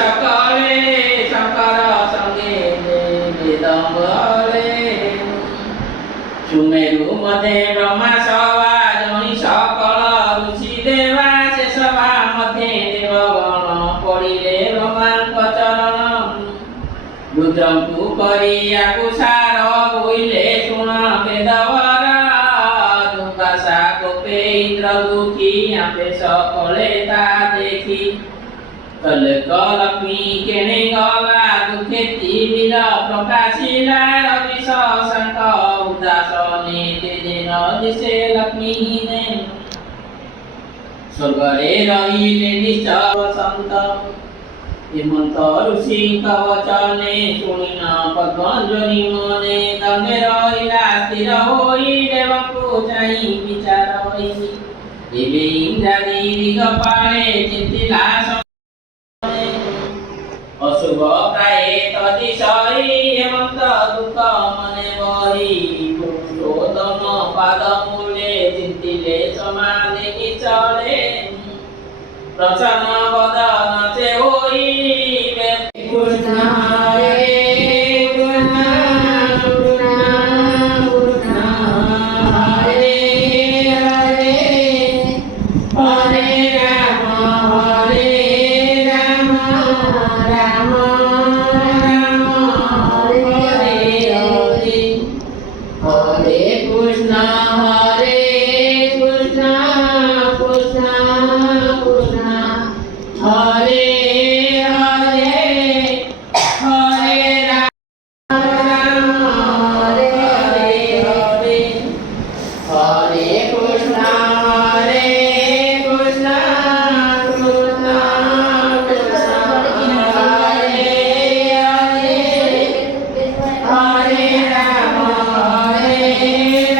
सकले शंकर संगे वेदंबरे सुमेरु मध्ये ब्रह्मा सभा जनि सकल ऋषि देवा से सभा मध्ये देवगण पड़िले ब्रह्मांक चरण रुद्रंकु करियाकु सार बोइले शुण वेदवरा दुर्वासा गोपे इंद्र दुखी आपे सकले ता देखी कलकलक्ष्मी केणे गला दुखेती वीर प्रकाशिला रवि शशांक उदासने तेजेन दिशे लक्ष्मी ने स्वर्गरे रहिले निश्चल वसंत हेमंत ऋषि वचने शुणिन पद्मंजलि मने दंगे रहिला स्थिर होई देवकु चाहि विचार होई एबे इंद्रादि दिगपाले चिंतिला अशुभ प्राय तदिशय हेमंत दुख मने बही पुरुषोत्तम पाद मूले चिंतिले समाधि चले प्रसन्न वदन से होई कृष्ण हरे कृष्ण कृष्ण हरे हरे हरे राम राम राम हरे हरे हरे कृष्ण कृष्ण कृष्ण हरे हरे हरे राम हरे हरे हरे कृष्ण कृष्ण कृष्ण हरे हरे हरे राम